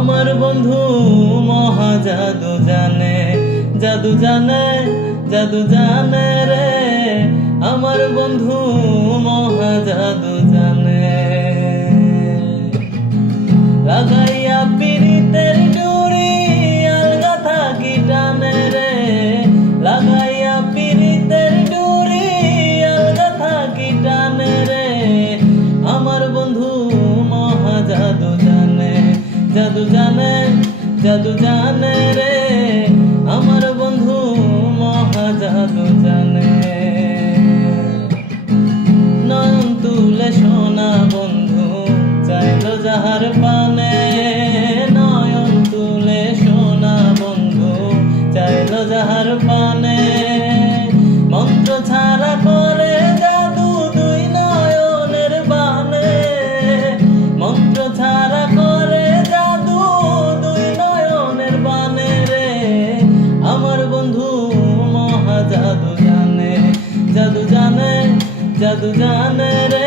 আমার বন্ধু মহা জাদু জানে জাদু জানে জাদু জানে রে। আমার বন্ধু মহা জাদু জানে। লাগাইয়া পিরিতের জাদু জানে জাদু জানে রে, আমার বন্ধু মহা জাদু জানে। নয়ন তুলে সোনা বন্ধু, চাইলো যাহার পানে। নয়ন তুলে সোনা বন্ধু, চাইলো যাহার পানে। মন্ত্র ছাড়া করে জানে জাদু জানে জাদু জানে রে।